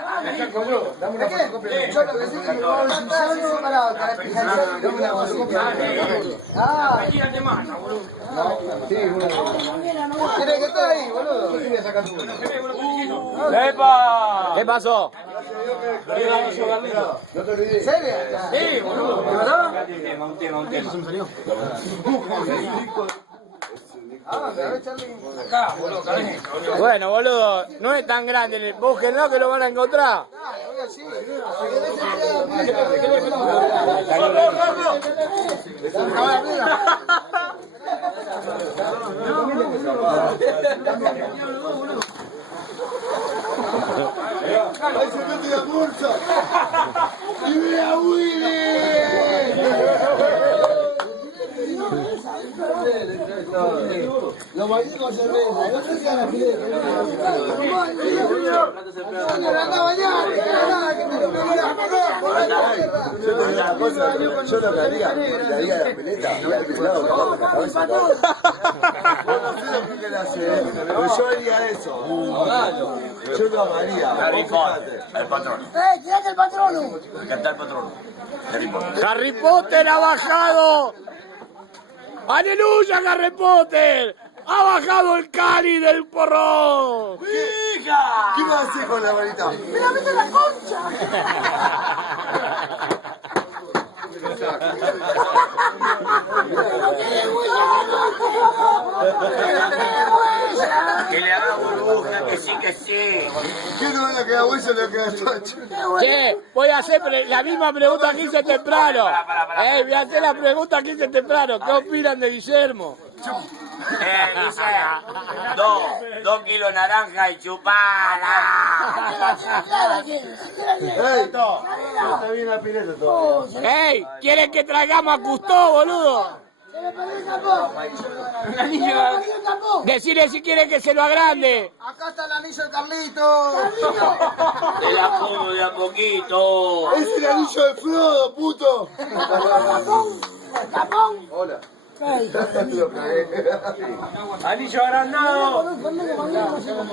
Dame una fotocopia. Yo lo que sé es que me pongo un solo para especializar. Dame una fotocopia. Gírate más, boludo. Sí, tiene que estar ahí, boludo. ¿Qué voy a sacar tú? ¡Epa! ¿Qué pasó? No te olvides. ¿En serio? Sí, boludo. ¿De verdad? Un tema. Se me salió. Ah, a ver, Charlie. Acá, boludo, carajo. Bueno, boludo, no es tan grande. Búsquenlo que lo van a encontrar. ¡Ahí se mete la bolsa! ¡Y mira a Willy! Los bañitos se ven, no se quedan aquí. Yo lo que haría, le haría la pileta y al pelado le agarro la cabeza. Vos no sé lo que querés hacer, pero yo haría eso. Yo lo amaría. Harry Potter, el patrón. ¡Tirate el patrono! Acá está el patrón. Harry Potter. ¡Harry Potter ha bajado! ¡Aleluya, Harry Potter! ¡Ha bajado el Cali del porrón! ¿Qué vas a hacer con la varita? ¡Me la meto en la concha! Que le haga burbuja, que sí, que sí. ¿Qué no le queda hueso? Le queda tacho. Che, voy a hacer la misma pregunta que hice temprano. Voy a hacer la pregunta que hice temprano. ¿Qué opinan de Guillermo? Dice, 2 kilos naranja y chupada. Está bien la pileta todo. ¡Ey! ¿Quieren que traigamos a Custó, boludo? ¡Se me perdió el tapón! ¡Se me perdió el tapón! Decirle si quieren que se lo agrande. Acá está el anillo de Carlito. Te la pongo de a poquito. Es el anillo de Frodo, puto. ¡El tapón! Hola. ¡Ey! Anillo agrandado. Conmigo,